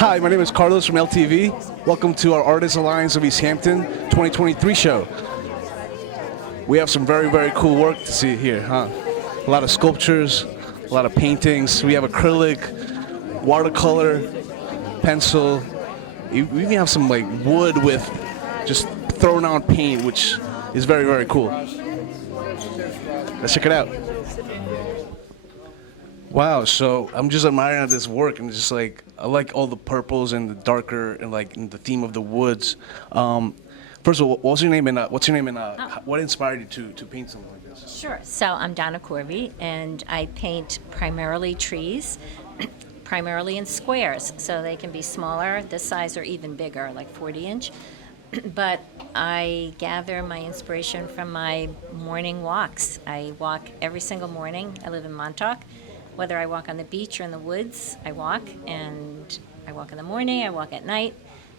Hi, my name is Carlos from LTV. Welcome to our Artists Alliance of East Hampton 2023 show. We have some very, very cool work to see here, huh? A lot of sculptures, a lot of paintings. We have acrylic, watercolor, pencil. We even have some like wood with just thrown on paint, which is very, very cool. Let's check it out. Wow, so I'm just admiring this work, and just like I like all the purples and the darker and like in the theme of the woods. First of all, what inspired you to paint something like this? Sure. So I'm Donna Corby, and I paint primarily trees, primarily in squares, so they can be smaller, this size, or even bigger, like 40-inch. But I gather my inspiration from my morning walks. I walk every single morning. I live in Montauk. Whether I walk on the beach or in the woods, I walk, and I walk in the morning, I walk at night.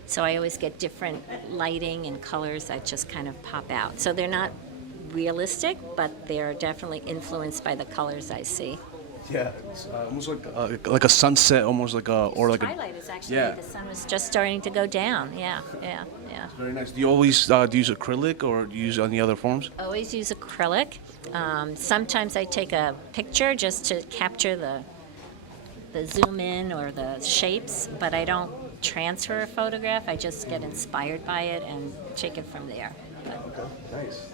So I always get different lighting and colors that just kind of pop out. So they're not realistic, but they're definitely influenced by the colors I see. Yeah, it's almost like a sunset, almost like a Twilight is actually, the sun was just starting to go down. Yeah. It's very nice. Do you always do you use acrylic, or do you use any other forms? Always use acrylic. Sometimes I take a picture just to capture the zoom in or the shapes, but I don't transfer a photograph. I just get inspired by it and take it from there. Okay, nice.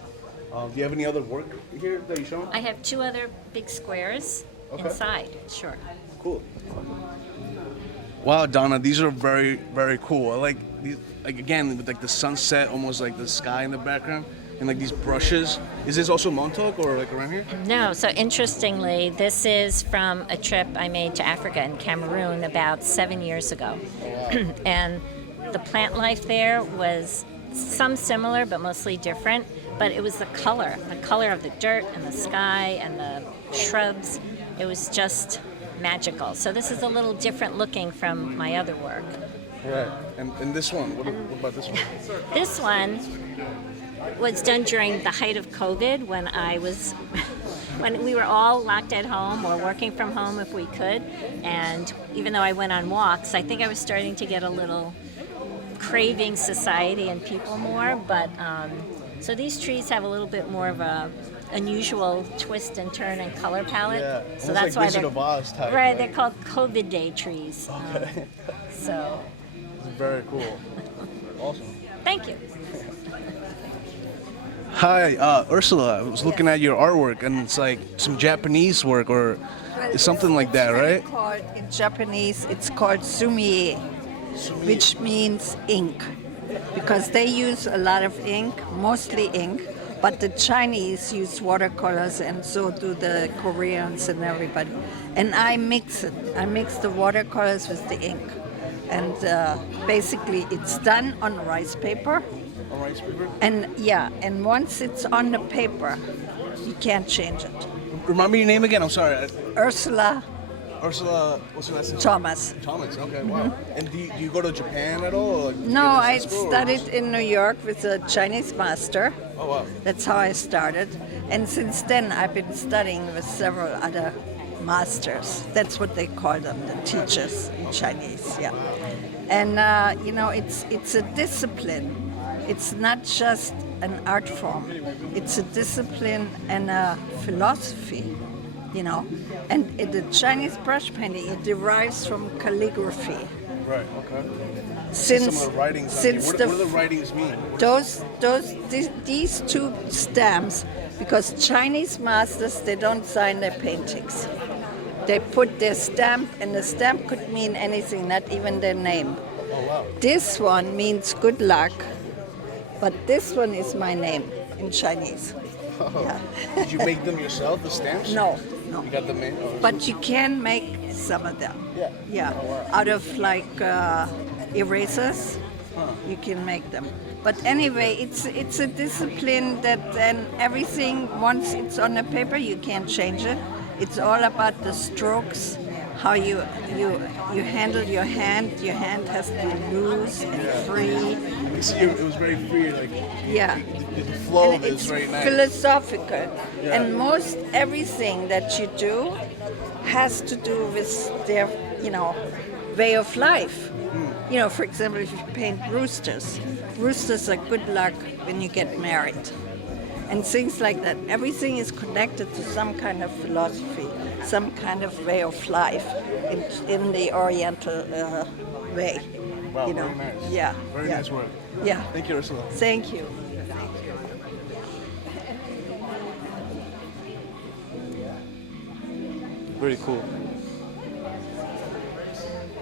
Do you have any other work here that you show? I have two other big squares inside. Sure. Cool. Wow, Donna, these are very, very cool. I like these, like again with like the sunset, almost like the sky in the background, and like these brushes. Is this also Montauk or like around here? No. So interestingly, this is from a trip I made to Africa and Cameroon about 7 years ago. Oh, wow. And the plant life there was some similar, but mostly different. But it was the color of the dirt and the sky and the shrubs. It was just magical. So this is a little different looking from my other work. Right. And this one, what about this one? This one was done during the height of COVID when we were all locked at home or working from home if we could. And even though I went on walks, I think I was starting to get a little craving society and people more. But so these trees have a little bit more of a unusual twist and turn and color palette. Yeah, so that's like why they're type, right. They're called COVID day trees. Okay. So it's very cool. Awesome. Thank you. Hi, Ursula. I was looking at your artwork, and it's like some Japanese work or something like that, right? In Japanese, it's called sumie, which means ink, because they use a lot of ink, mostly ink. But the Chinese use watercolors, and so do the Koreans and everybody. And I mix it. I mix the watercolors with the ink. And basically it's done on rice paper. On rice paper? And once it's on the paper, you can't change it. Remind me your name again, I'm sorry. Ursula, what's your last name? Thomas. Thomas, okay, wow. And do you go to Japan at all? Or No, I studied in New York with a Chinese master. Oh, wow. That's how I started. And since then, I've been studying with several other masters. That's what they call them, the teachers in Chinese, yeah. And, it's a discipline. It's not just an art form. It's a discipline and a philosophy, And the Chinese brush painting, it derives from calligraphy. Right, okay. Since some of the writings what do the writings mean? These two stamps, because Chinese masters, they don't sign their paintings. They put their stamp, and the stamp could mean anything, not even their name. Oh, wow. This one means good luck, but this one is my name in Chinese. Oh. Yeah. Did you make them yourself, the stamps? No. You got them made? Oh, But you can make some of them. Yeah. Yeah. Oh, wow. Out of erasers, you can make them. But anyway, it's a discipline that then everything, once it's on the paper, you can't change it. It's all about the strokes, how you handle your hand. Your hand has to be loose and free. I see it was very free, like Yeah. the flow And is it's very nice. philosophical. Yeah. And most everything that you do has to do with their, way of life. You know, for example, if you paint roosters, roosters are good luck when you get married. And things like that. Everything is connected to some kind of philosophy, some kind of way of life in the Oriental way. Wow, you know? very nice. Yeah. Very yeah. nice work. Yeah. Thank you, Ursula. Thank you. Very cool.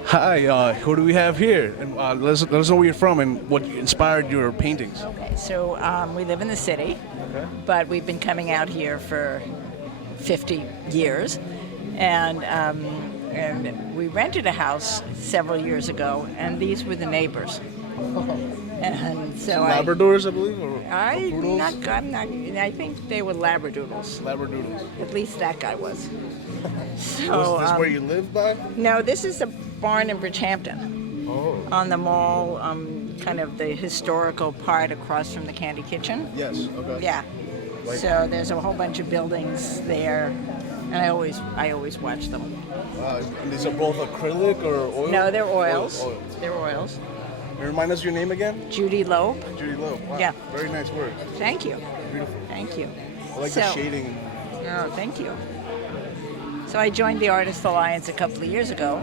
Hi, who do we have here? And let us know where you're from and what inspired your paintings. Okay, so we live in the city, Okay. but we've been coming out here for 50 years, and we rented a house several years ago, and these were the neighbors. And so Labradors, I believe, or I'm poodles? not, I think they were Labradoodles. Labradoodles. At least that guy was. So, Was this where you live by? No, this is a barn in Bridgehampton. Oh. On the mall, kind of the historical part across from the Candy Kitchen. Yes. Okay. Yeah. Like- So there's a whole bunch of buildings there, and I always watch them. Wow. And these are both acrylic or oil? No, they're oils. Oil. They're oils. And remind us your name again? Judy Loeb. Judy Lowe. Wow. Yeah. Very nice work. Thank you. Beautiful. Thank you. I like the shading. Oh, thank you. So I joined the Artists Alliance a couple of years ago,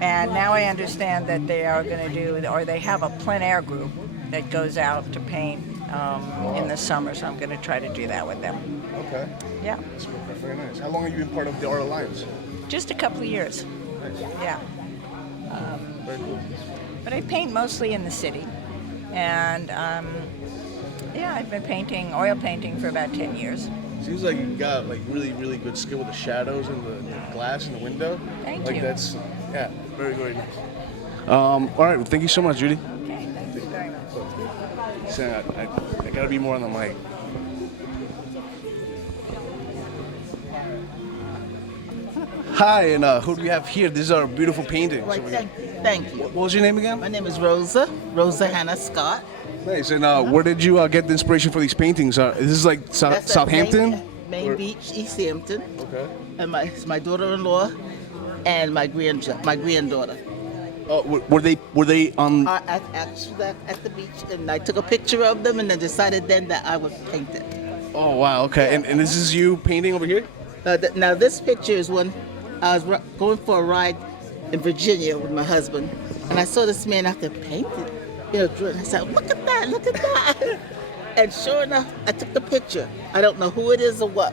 and now I understand that they are going to do, or they have a plein air group that goes out to paint in the summer. So I'm going to try to do that with them. Okay. Yeah, That's very nice. How long have you been part of the Art Alliance? just a couple of years. Yeah. Very cool. But I paint mostly in the city, and yeah, I've been oil painting for about 10 years. Seems like you got like really, really good skill with the shadows and the glass in the window. Thank like you. That's very, very nice. All right, well, thank you so much, Judy. Okay, thank you very much. So, I gotta be more on the mic. Hi, and who do we have here? These are beautiful paintings. Right, over here. thank you. What was your name again? My name is Rosa Hannah Scott. Nice. And where did you get the inspiration for these paintings? This is like That's at Southampton? Main Beach, East Hampton. Okay. And it's my daughter-in-law and my granddaughter. Were they on? Actually at the beach, and I took a picture of them, and I decided then that I would paint it. Oh wow. Okay. And this is you painting over here? Now this picture is when I was going for a ride in Virginia with my husband, and I saw this man out there painting. And I said, look at that. And sure enough, I took the picture. I don't know who it is or what,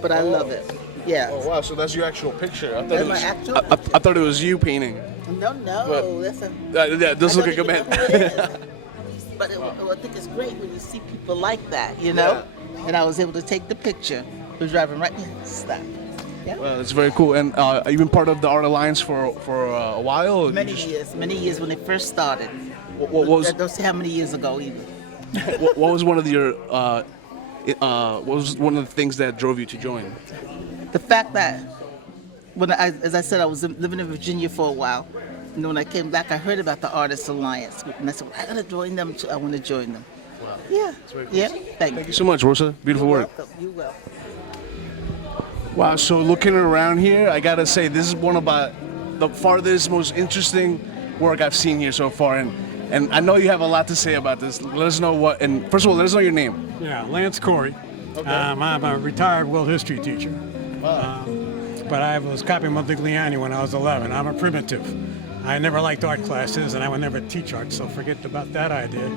but I love it. Yeah. Oh wow. So that's your actual picture. I thought That's it my was. actual I thought it was you painting. No, But- that's a. Yeah, does I look like don't a even man. know who it is. But I think it's great when you see people like that, you know? And I was able to take the picture. He was driving right there. Stop. Yeah. Well, it's very cool. And you've been part of the Art Alliance for a while? Or you Many just- years when they first started. What was Don't say how many years ago either. what was one of your what was one of the things that drove you to join? The fact that, as I said, I was living in Virginia for a while. And when I came back, I heard about the Artists Alliance. And I said, well, I got to join them too. I want to join them. Wow. Yeah. very cool. Yeah. Thank Thank you. you so much, Rosa. Beautiful You're work. welcome. You're welcome. Wow. So looking around here, I gotta say this is one of the farthest, most interesting work I've seen here so far. And I know you have a lot to say about this. Let us know what. And first of all, let us know your name. Yeah, Lance Corey. Okay. I'm a retired world history teacher. Wow. But I was copying Modigliani when I was 11. I'm a primitive. I never liked art classes, and I would never teach art, so forget about that idea.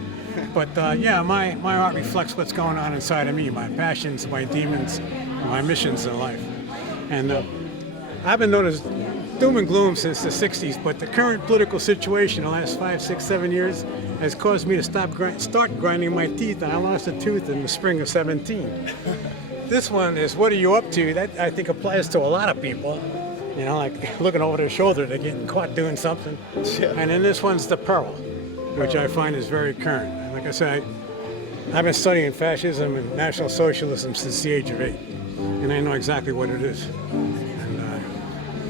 But yeah, my art reflects what's going on inside of me, my passions, my demons, my missions in life. And I've been known as doom and gloom since the 60s, but the current political situation the last 5, 6, 7 years has caused me to start grinding my teeth, and I lost a tooth in the spring of 17. This one is what are you up to? That I think applies to a lot of people. You know, like looking over their shoulder, they're getting caught doing something. Yeah. And then this one's the peril, which I find is very current. And like I said, I've been studying fascism and National Socialism since the age of 8, and I know exactly what it is.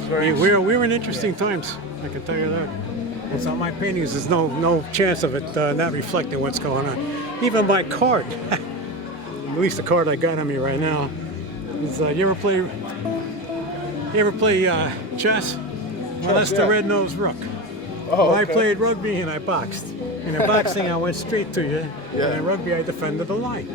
And we're in interesting times, I can tell you that. And so my paintings, there's no chance of it not reflecting what's going on. Even my card, at least the card I got on me right now, is you ever play chess? Well, that's the red-nosed rook. Oh, Well, I okay. played rugby and I boxed. And in boxing, I went straight to you. Yeah. And in rugby, I defended the line,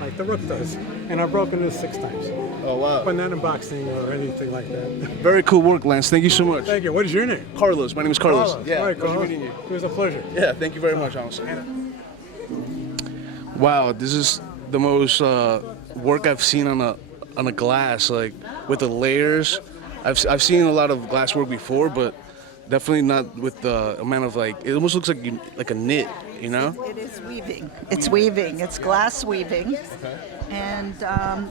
like the rook does. And I've broken this 6 times. Oh, wow. But not in boxing or anything like that. Very cool work, Lance. Thank you so much. Thank you. What is your name? Carlos. My name is Carlos. Carlos. Yeah, All right, pleasure Carlos. meeting you. It was a pleasure. Yeah, thank you very much, honestly. Wow, this is the most work I've seen on a glass, like with the layers. I've seen a lot of glass work before, but definitely not with the amount of like. It almost looks like a knit, you know? It is weaving. It's weaving. It's glass weaving. And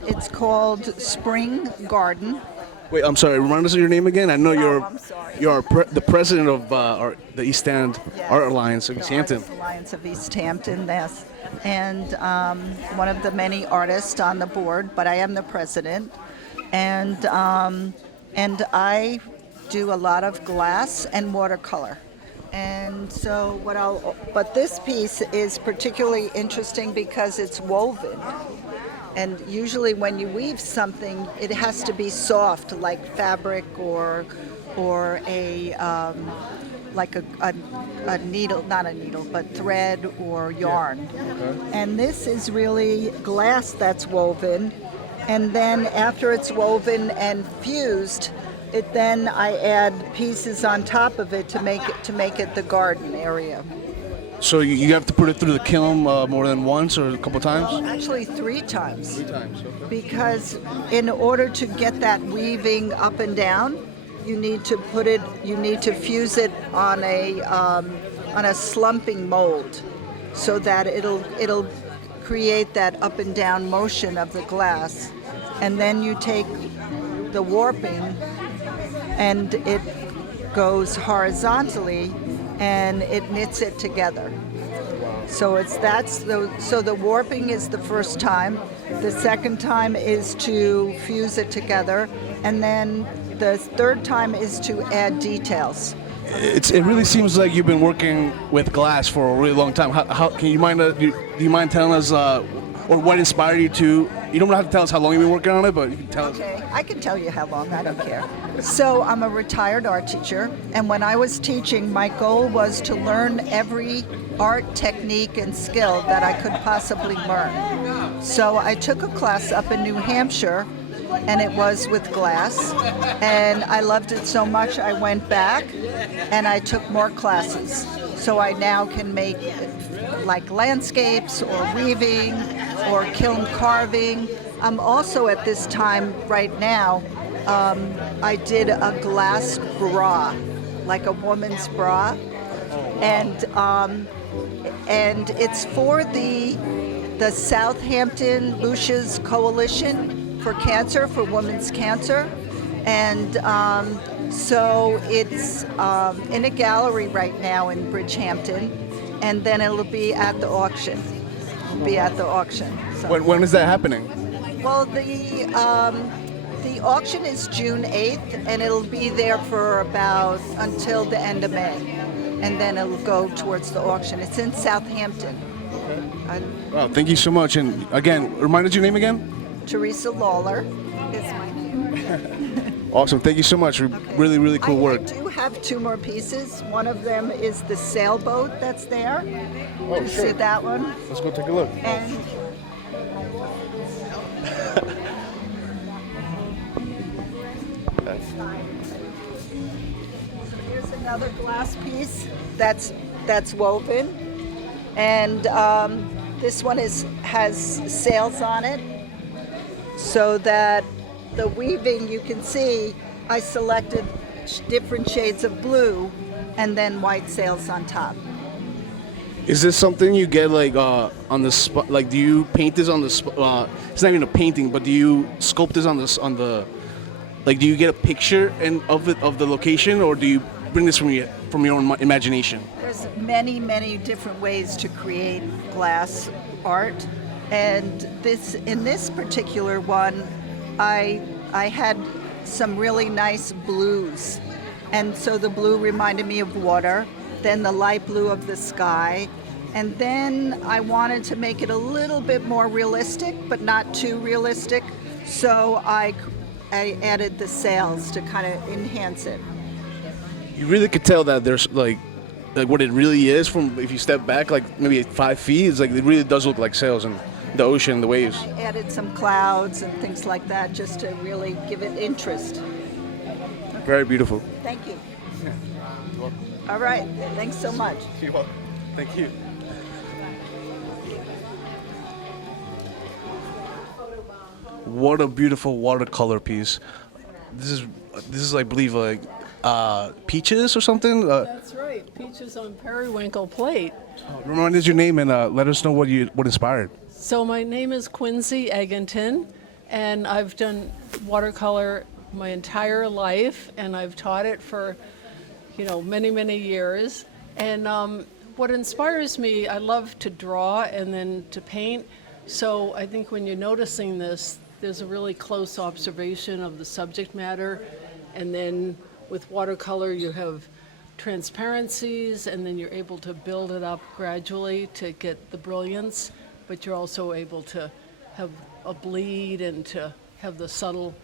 it's called Spring Garden. Wait, I'm sorry. Remind us of your name again. I know I'm sorry. you're the president of the East End Yes. Art Alliance of East The Hampton. Artists Alliance of East Hampton, yes. And one of the many artists on the board, but I am the president. And I do a lot of glass and watercolor. And so but this piece is particularly interesting because it's woven. And usually when you weave something, it has to be soft, like fabric or a like a needle, not a needle, but thread or yarn. And this is really glass that's woven. And then after it's woven and fused, then I add pieces on top of it to make it the garden area. So you have to put it through the kiln more than once or a couple times? Actually, 3 times. 3 times. Okay. Because in order to get that weaving up and down, you need to fuse it on a slumping mold, so that it'll create that up and down motion of the glass, and then you take the warping, and it goes horizontally, and it knits it together. So the warping is the first time. The second time is to fuse it together, and then the third time is to add details. It really seems like you've been working with glass for a really long time. How can you mind? Do you mind telling us, or what inspired you to? You don't have to tell us how long you've been working on it, but you can tell us. Okay, I can tell you how long, I don't care. So I'm a retired art teacher, and when I was teaching, my goal was to learn every art technique and skill that I could possibly learn. So I took a class up in New Hampshire, and it was with glass, and I loved it so much I went back and I took more classes. So I now can make like landscapes or weaving or kiln carving. I'm also at this time right now, I did a glass bra, like a woman's bra, and it's for the Southampton Lucia's Coalition for Cancer, for women's cancer, and so it's in a gallery right now in Bridgehampton, and then it'll be at the auction. So. When is that happening? Well, the auction is June 8th, and it'll be there for about until the end of May, and then it'll go towards the auction. It's in Southampton. Wow, thank you so much. And again, remind us your name again? Teresa Lawler is my name. Awesome. Thank you so much. Really, really cool work. I do have 2 more pieces. One of them is the sailboat that's there. Oh, You see that one? Let's go take a look. And here's another glass piece that's woven, and this one has sails on it, so that the weaving, you can see I selected different shades of blue and then white sails on top. Is this something you get like on the spot? Like, do you paint this on the spot? It's not even a painting, but do you sculpt this on the? Like, do you get a picture of the location, or do you bring this from your own imagination? There's many, many different ways to create glass art, and in this particular one, I had some really nice blues, and so the blue reminded me of water, then the light blue of the sky, and then I wanted to make it a little bit more realistic, but not too realistic, so I added the sails to kind of enhance it. You really could tell that there's like what it really is from if you step back like maybe 5 feet. It's like it really does look like sails and the ocean, the waves. I added some clouds and things like that just to really give it interest. Very beautiful. Thank you. All right. Thanks so much. You're welcome. Thank you. What a beautiful watercolor piece. This is I believe like peaches or something. That's right, peaches on periwinkle plate. Remind us your name and let us know what inspired. So my name is Quincy Egginton, and I've done watercolor my entire life, and I've taught it for, many, many years. And what inspires me, I love to draw and then to paint. So I think when you're noticing this, there's a really close observation of the subject matter, and then with watercolor you have transparencies, and then you're able to build it up gradually to get the brilliance, but you're also able to have a bleed and to have the subtle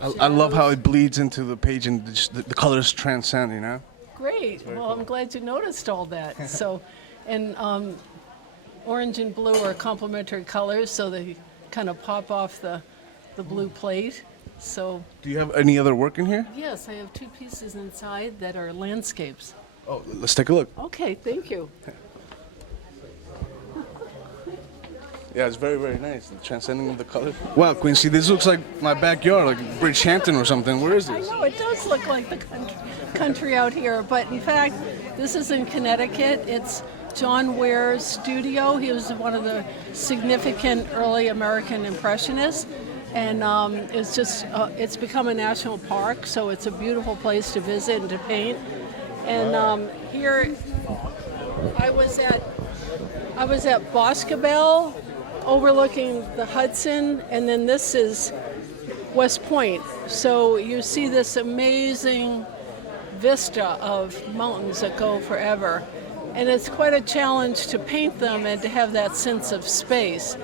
I love how shadows. it bleeds into the page and just the colors transcend. Great. Well, I'm glad you noticed all that. So, and orange and blue are complementary colors, so they kind of pop off the blue plate. So, Do you have any other work in here? yes, I have 2 pieces inside that are landscapes. Oh, let's take a look. Okay, thank you. Yeah, it's very, very nice. The transcending of the colors. Wow, Quincy, this looks like my backyard, like Bridge Hampton or something. Where is I this? know it does look like the country out here, but in fact, this is in Connecticut. It's John Ware's studio. He was one of the significant early American impressionists, and it's become a national park, so it's a beautiful place to visit and to paint. And here, I was at Boscobel, overlooking the Hudson, and then this is West Point. So you see this amazing vista of mountains that go forever. And it's quite a challenge to paint them and to have that sense of space.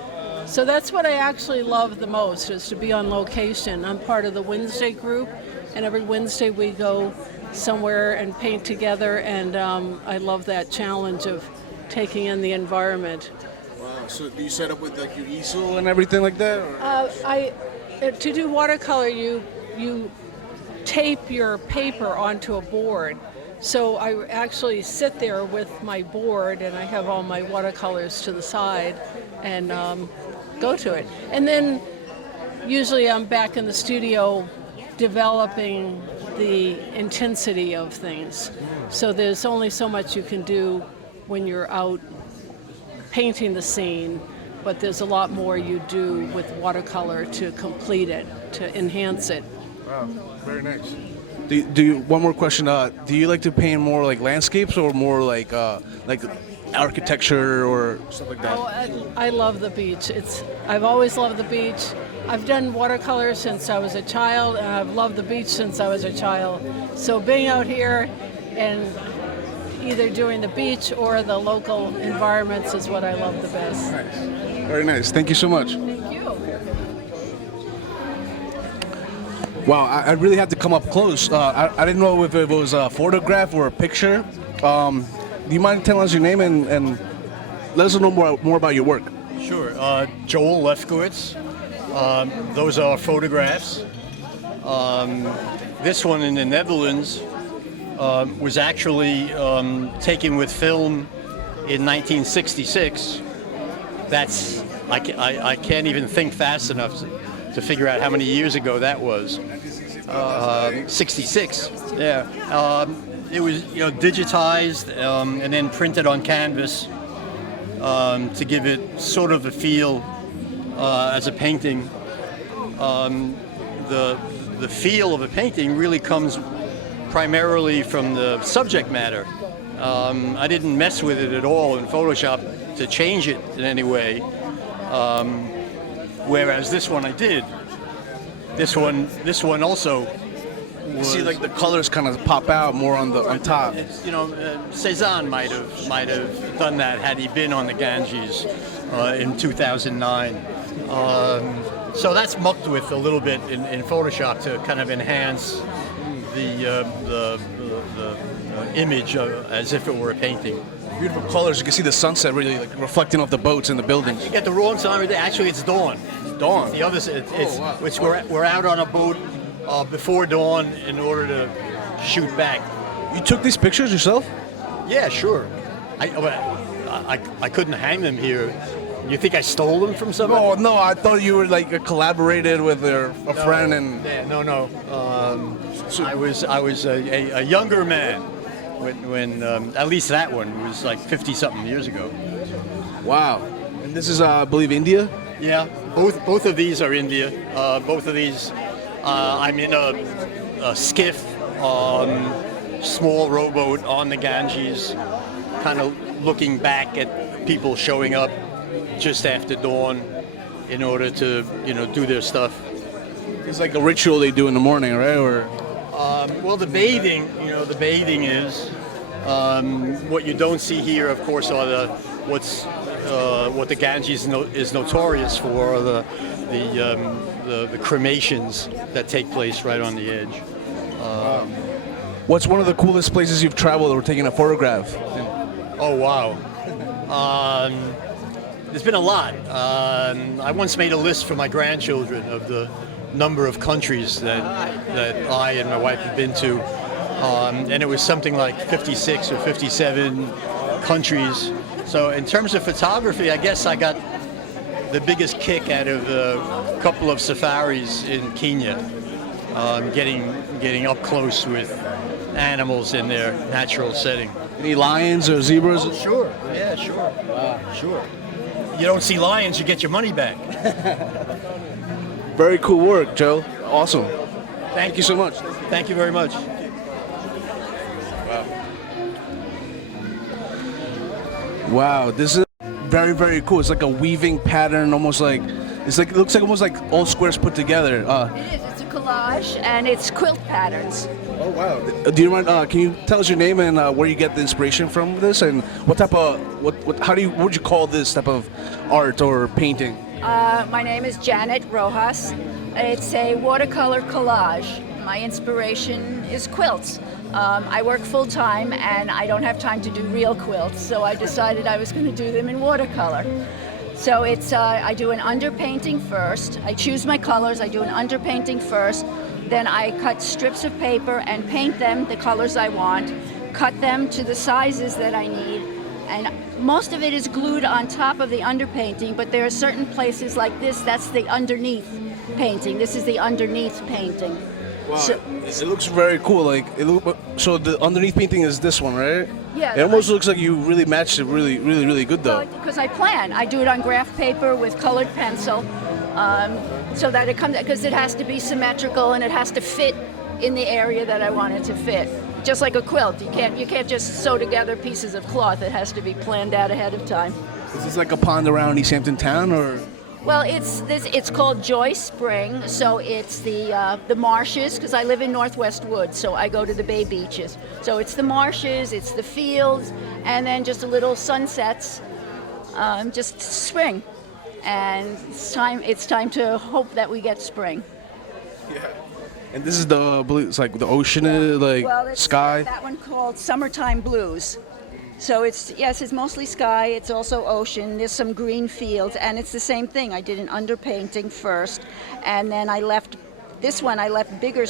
So that's what I actually love the most, is to be on location. I'm part of the Wednesday group, and every Wednesday we go somewhere and paint together, and I love that challenge of taking in the environment. Wow, so do you set up with like your easel and everything like that? Or? To do watercolor, you tape your paper onto a board. So I actually sit there with my board, and I have all my watercolors to the side and go to it. And then usually I'm back in the studio developing the intensity of things. So there's only so much you can do when you're out painting the scene, but there's a lot more you do with watercolor to complete it, to enhance it. Wow, very nice. Do you, one more question? Do you like to paint more like landscapes or more like architecture or stuff like that? Oh, I love the beach. I've always loved the beach. I've done watercolor since I was a child, and I've loved the beach since I was a child. So being out here and either doing the beach or the local environments is what I love the best. Nice. Very nice. Thank you so much. Thank you. Wow, I really had to come up close. I didn't know if it was a photograph or a picture. Do you mind telling us your name and let us know more about your work? Sure. Joel Lefkowitz. Those are photographs. This one in the Netherlands was actually taken with film in 1966. That's I can't even think fast enough to figure out how many years ago that was. 66. Yeah. It was digitized and then printed on canvas to give it sort of a feel as a painting. The feel of a painting really comes primarily from the subject matter. I didn't mess with it at all in Photoshop to change it in any way. Whereas this one I did. This one also. You see, like the colors kind of pop out more on top. Cezanne might have done that had he been on the Ganges in 2009. So that's mucked with a little bit in Photoshop to kind of enhance the image as if it were a painting. Beautiful colors. You can see the sunset really like reflecting off the boats and the buildings. You get the wrong time of day. Actually, it's dawn. Dawn. The other side, wow. which we're out on a boat before dawn in order to shoot back. You took these pictures yourself? Yeah, sure. I couldn't hang them here. You think I stole them from somebody? Oh no, I thought you were like collaborated with a friend and. Yeah, no. I was a younger man when at least that one was like 50-something years ago. Wow. And this is, I believe, India? Yeah, both of these are India. Both of these, I'm in a skiff, small rowboat on the Ganges, kind of looking back at people showing up just after dawn in order to, do their stuff. It's like a ritual they do in the morning, right? Or well, the bathing is what you don't see here. Of course, are what the Ganges is notorious for, are the cremations that take place right on the edge. what's one of the coolest places you've traveled or taken a photograph? Oh wow. There's been a lot. I once made a list for my grandchildren of the number of countries that I and my wife have been to, and it was something like 56 or 57 countries. So in terms of photography, I guess I got the biggest kick out of a couple of safaris in Kenya, getting up close with animals in their natural setting. Any lions or zebras? Oh, sure. Yeah, sure. Sure. You don't see lions, you get your money back. Very cool work, Joe. Awesome. Thank you so much. Thank you very much. Wow, this is very, very cool. It's like a weaving pattern, almost like it looks like almost like all squares put together. It is. It's a collage, and it's quilt patterns. Oh wow! Do you mind? Can you tell us your name and where you get the inspiration from this, and what type of what would you call this type of art or painting? My name is Janet Rojas. It's a watercolor collage. My inspiration is quilts. I work full time and I don't have time to do real quilts, so I decided I was going to do them in watercolor. So it's I do an underpainting first. I choose my colors. I do an underpainting first. Then I cut strips of paper and paint them the colors I want, cut them to the sizes that I need, and most of it is glued on top of the underpainting, but there are certain places like this, that's the underneath painting. This is the underneath painting. Wow, So, it looks very cool. So the underneath painting is this one, right? Yeah, It almost looks like you really matched it really good though. because I plan. I do it on graph paper with colored pencil, so that it comes, because it has to be symmetrical and it has to fit in the area that I want it to fit. Just like a quilt, you can't just sew together pieces of cloth. It has to be planned out ahead of time. Is this like a pond around East Hampton town, or? Well, it's called Joy Spring, so it's the marshes, because I live in Northwest Woods, so I go to the Bay Beaches. So it's the marshes, it's the fields, and then just a little sunsets, just spring. And it's time to hope that we get spring. Yeah. And this is it's like the ocean, It's sky. that one called Summertime Blues. So it's mostly sky. It's also ocean. There's some green fields, and it's the same thing. I did an underpainting first, and then I left bigger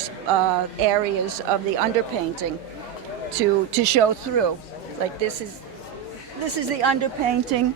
areas of the underpainting to show through. Like this is the underpainting.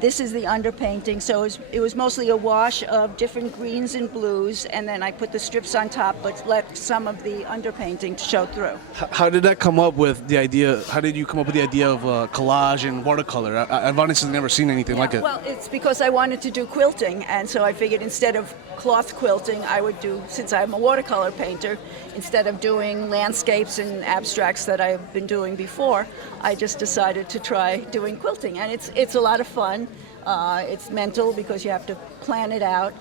This is the underpainting, so it was mostly a wash of different greens and blues, and then I put the strips on top, but let some of the underpainting to show through. How did that come up with the idea? How did you come up with the idea of collage and watercolor? I've honestly never seen anything like it. Well, it's because I wanted to do quilting, and so I figured instead of cloth quilting, I would do, since I'm a watercolor painter, instead of doing landscapes and abstracts that I've been doing before, I just decided to try doing quilting, and it's a lot of fun. It's mental because you have to plan it out,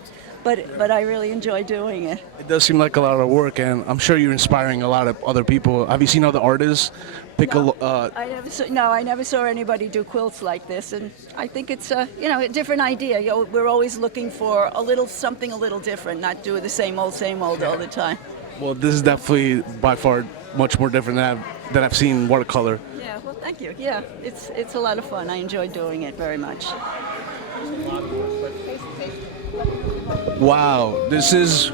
but I really enjoy doing it. It does seem like a lot of work, and I'm sure you're inspiring a lot of other people. Have you seen other artists pick I never saw anybody do quilts like this, and I think it's a different idea. We're always looking for something a little different, not do the same old all the time. Well, this is definitely by far much more different than I've seen in watercolor. Yeah, well, thank you. Yeah, it's a lot of fun. I enjoy doing it very much. Wow, this is.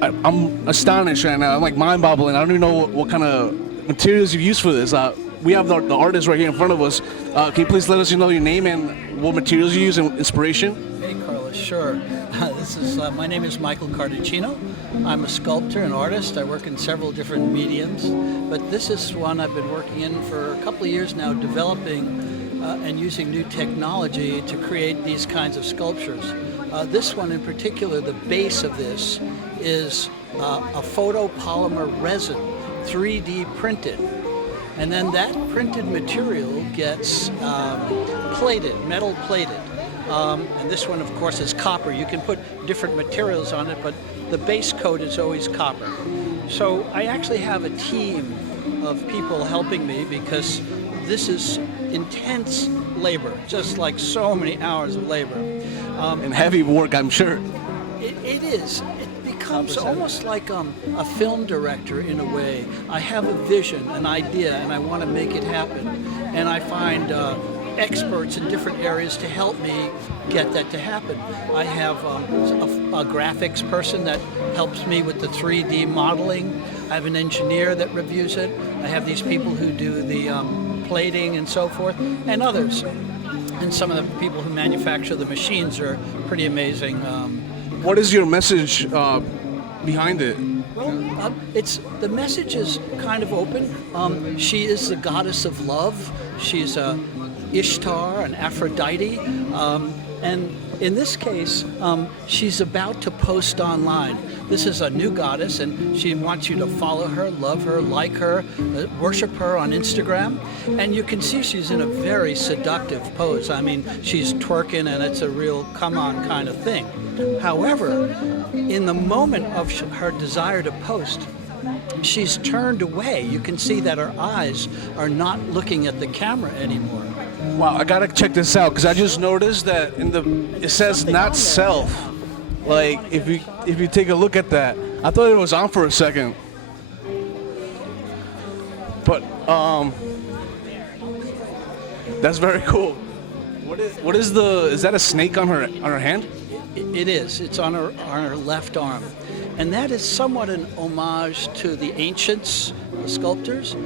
I'm astonished right now. I'm like mind-boggling. I don't even know what kind of materials you've used for this. We have the artist right here in front of us. Can you please let us know your name and what materials you use and inspiration? Hey, Carlos. Sure. My name is Michael Cardicino. I'm a sculptor and artist. I work in several different mediums, but this is one I've been working in for a couple of years now, developing and using new technology to create these kinds of sculptures. This one in particular, the base of this is a photopolymer resin, 3D printed. And then that printed material gets plated, metal plated. And this one, of course, is copper. You can put different materials on it, but the base coat is always copper. So I actually have a team of people helping me because this is intense labor, just like so many hours of labor. And heavy work, I'm sure. It is. It becomes almost like a film director in a way. I have a vision, an idea, and I want to make it happen. And I find experts in different areas to help me get that to happen. I have a graphics person that helps me with the 3D modeling. I have an engineer that reviews it. I have these people who do the plating and so forth, and others. And some of the people who manufacture the machines are pretty amazing. What is your message behind it? Well, the message is kind of open. She is the goddess of love. She's Ishtar, an Aphrodite, and in this case, she's about to post online. This is a new goddess, and she wants you to follow her, love her, like her, worship her on Instagram. And you can see she's in a very seductive pose. I mean, she's twerking, and it's a real come-on kind of thing. However, in the moment of her desire to post, she's turned away. You can see that her eyes are not looking at the camera anymore. Wow, I gotta check this out because I just noticed that it says not self. Like if you take a look at that, I thought it was on for a second. But that's very cool. Is that a snake on her hand? It is. It's on her left arm. And that is somewhat an homage to the ancients, the sculptors.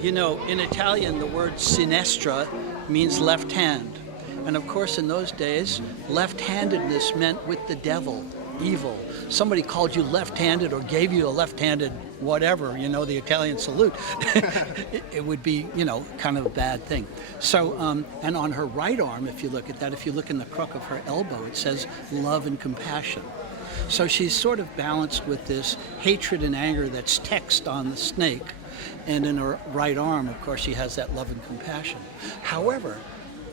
You know, in Italian, the word sinistra means left hand. And of course, in those days, left-handedness meant with the devil, evil. Somebody called you left-handed or gave you a left-handed whatever, you know, the Italian salute. It would be, you know, kind of a bad thing. So, and on her right arm, if you look at that, if you look in the crook of her elbow, it says love and compassion. So she's sort of balanced with this hatred and anger that's text on the snake. And in her right arm, of course, she has that love and compassion. However,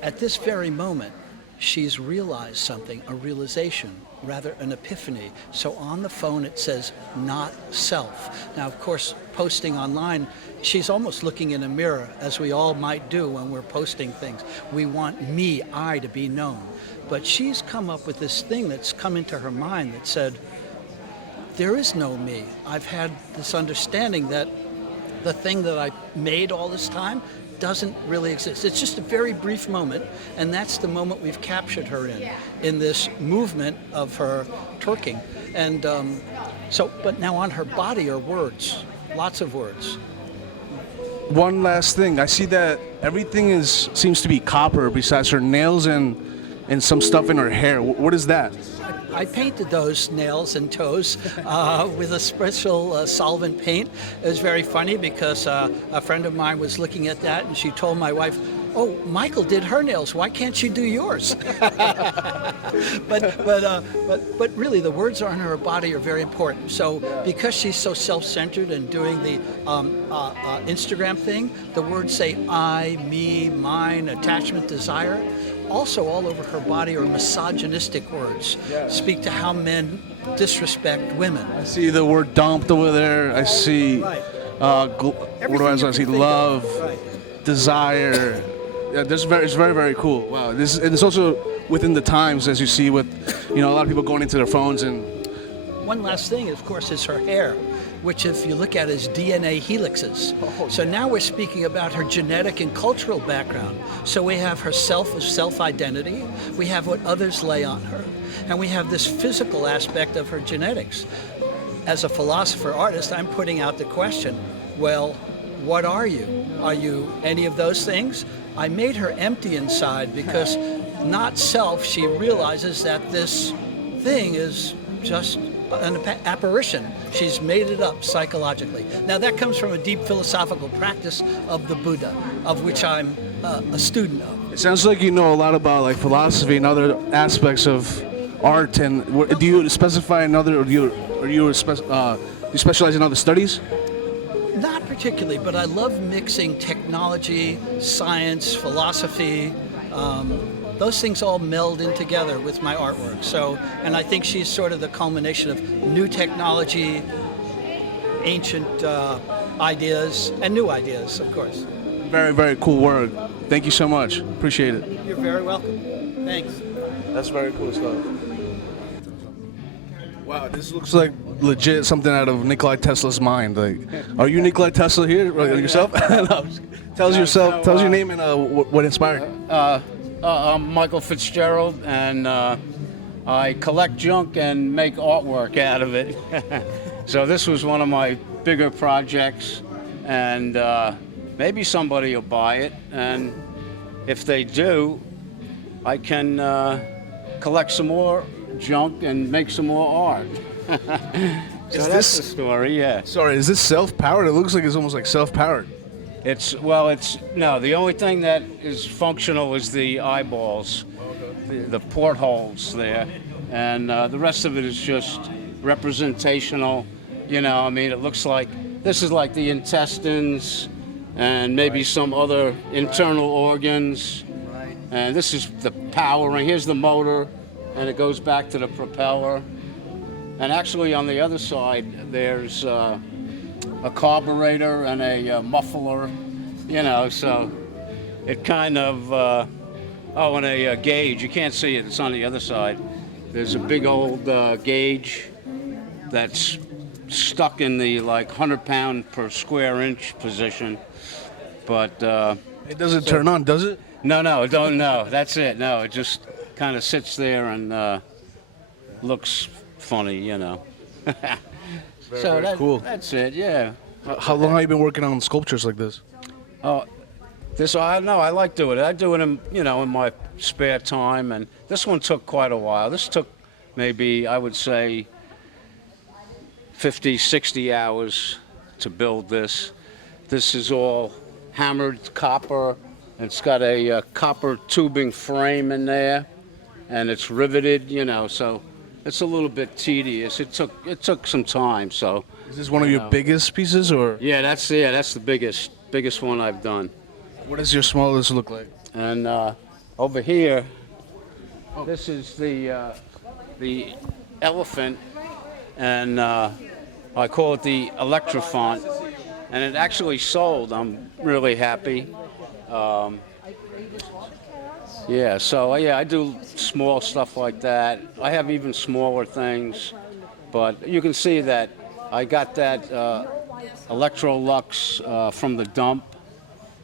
at this very moment, she's realized something, a realization, rather an epiphany. So on the phone it says, not self. Now, of course, posting online, she's almost looking in a mirror, as we all might do when we're posting things. We want me, I, to be known. But she's come up with this thing that's come into her mind that said, there is no me. I've had this understanding that the thing that I made all this time doesn't really exist. It's just a very brief moment, and that's the moment we've captured her in this movement of her twerking. And but now on her body are words, lots of words. One last thing, I see that everything seems to be copper besides her nails and some stuff in her hair. What is that? I painted those nails and toes with a special solvent paint. It was very funny because a friend of mine was looking at that and she told my wife, "Oh, Michael did her nails. Why can't you do yours?" but really, the words on her body are very important. So because she's so self-centered and doing the Instagram thing, the words say I, me, mine, attachment, desire. Also, all over her body are misogynistic words. Speak to how men disrespect women. I see the word dumped over there. I see, what do I see? Love, desire. Yeah, it's very, very cool. Wow. And it's also within the times, as you see with, a lot of people going into their phones and one last thing, of course, is her hair, which if you look at is DNA helixes. So now we're speaking about her genetic and cultural background. So we have her self-identity, we have what others lay on her, and we have this physical aspect of her genetics. As a philosopher artist, I'm putting out the question, well, what are you? Are you any of those things? I made her empty inside because not self, she realizes that this thing is just an apparition. She's made it up psychologically. Now that comes from a deep philosophical practice of the Buddha, of which I'm a student of. It sounds like you know a lot about like philosophy and other aspects of art. And do you specify another, or you specialize in other studies? Not particularly, but I love mixing technology, science, philosophy. Those things all meld in together with my artwork. So, and I think she's sort of the culmination of new technology, ancient ideas, and new ideas, of course. Very, very cool work. Thank you so much. Appreciate it. You're very welcome. Thanks. That's very cool stuff. Wow, this looks like legit something out of Nikola Tesla's mind. Like, are you Nikola Tesla here yourself? No, tell us your name and what inspired you. I'm Michael Fitzgerald, and I collect junk and make artwork out of it. So this was one of my bigger projects, and maybe somebody will buy it, and if they do, I can collect some more junk and make some more art. So that's the story, yeah. Sorry, is this self-powered? It looks like it's almost like self-powered. No, the only thing that is functional is the eyeballs, the portholes there, and the rest of it is just representational. You know, I mean, it looks like, this is like the intestines and maybe some other internal organs. And this is the powering, here's the motor, and it goes back to the propeller. And actually on the other side, there's a carburetor and a muffler, you know, so it kind of, and a gauge, you can't see it, it's on the other side. There's a big old gauge that's stuck in the like 100-pound per square inch position, but it doesn't turn on, does it? No, that's it. No, it just kind of sits there and looks funny, you know. Very cool. That's it, yeah. How long have you been working on sculptures like this? I like doing it. I do it in my spare time, and this one took quite a while. This took maybe, I would say, 50, 60 hours to build this. This is all hammered copper. It's got a copper tubing frame in there, and it's riveted, you know, so it's a little bit tedious. It took some time, so. Is this one of your biggest pieces, or? Yeah, that's the biggest one I've done. What does your smallest look like? And over here, this is the elephant, and I call it the electrophant, and it actually sold. I'm really happy. I do small stuff like that. I have even smaller things, but you can see that I got that Electrolux from the dump,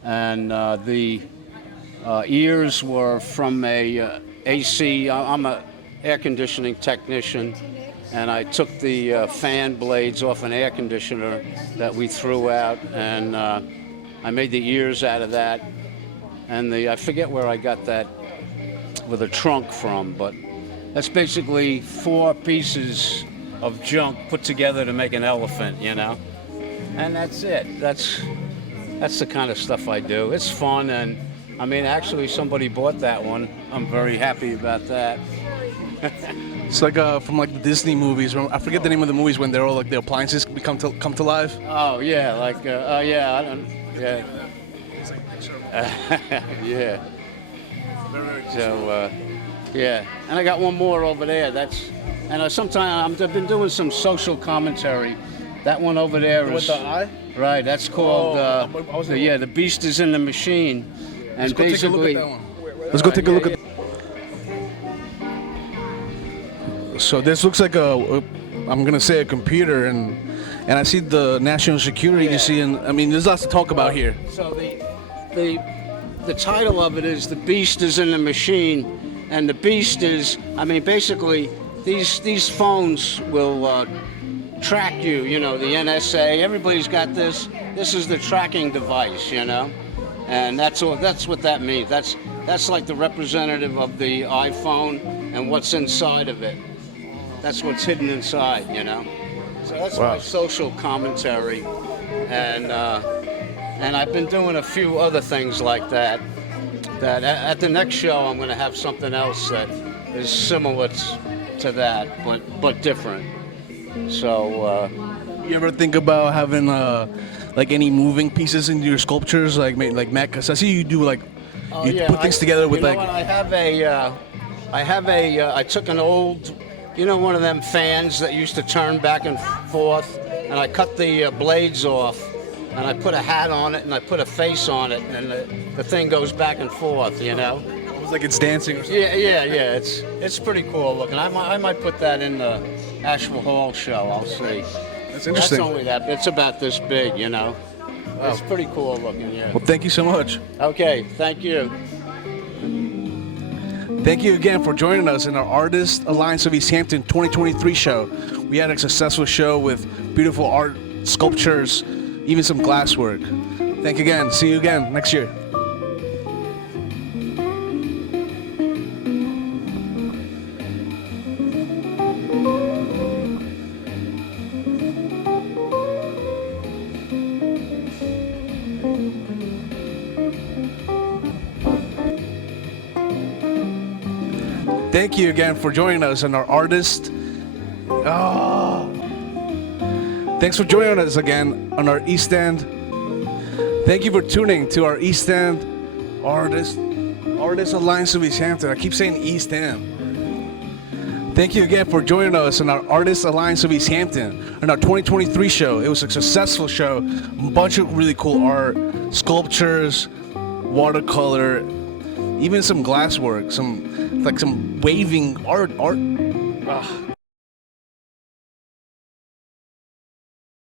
and the ears were from a AC. I'm an air conditioning technician, and I took the fan blades off an air conditioner that we threw out, and I made the ears out of that. And I forget where I got that with a trunk from, but that's basically 4 pieces of junk put together to make an elephant, you know? And that's it. That's the kind of stuff I do. It's fun, and I mean, actually somebody bought that one. I'm very happy about that. It's like from like the Disney movies. I forget the name of the movies when they're all like the appliances come to life. Oh yeah, yeah. So, and I got one more over there. Sometimes I've been doing some social commentary. That one over there with the eye. Right. That's called The Beast is in the Machine. And let's go take a look at that one. Let's go take a look at. So this looks like I'm gonna say a computer, and I see the national security agency, and I mean, there's lots to talk about here. So the title of it is "The Beast is in the Machine," and the beast is, I mean, basically these phones will track you. You know, the NSA. Everybody's got this. This is the tracking device. You know, and that's what that means. That's like the representative of the iPhone and what's inside of it. That's what's hidden inside, you know. So that's my social commentary, and I've been doing a few other things like that. That at the next show I'm going to have something else that is similar to that, but different. So. You ever think about having like any moving pieces in your sculptures, like Matt? Because I see you do like put things together with like. What, I took an old, one of them fans that used to turn back and forth, and I cut the blades off, and I put a hat on it, and I put a face on it, and the thing goes back and forth, It's like it's dancing or something. Yeah. It's pretty cool looking. I might put that in the Asheville Hall show. I'll see. That's interesting. That's only that. It's about this big, It's pretty cool looking, yeah. Well, thank you so much. Okay, thank you. Thank you again for joining us in our Artist Alliance of East Hampton 2023 show. We had a successful show with beautiful art, sculptures, even some glasswork. Thank you again. See you again next year. Thank you again for joining us on our artist. Thanks for joining us again on our East End. Thank you for tuning to our East End Artist Alliance of East Hampton. I keep saying East End. Thank you again for joining us on our Artist Alliance of East Hampton on our 2023 show. It was a successful show. A bunch of really cool art, sculptures, watercolor, even some glasswork, some waving art.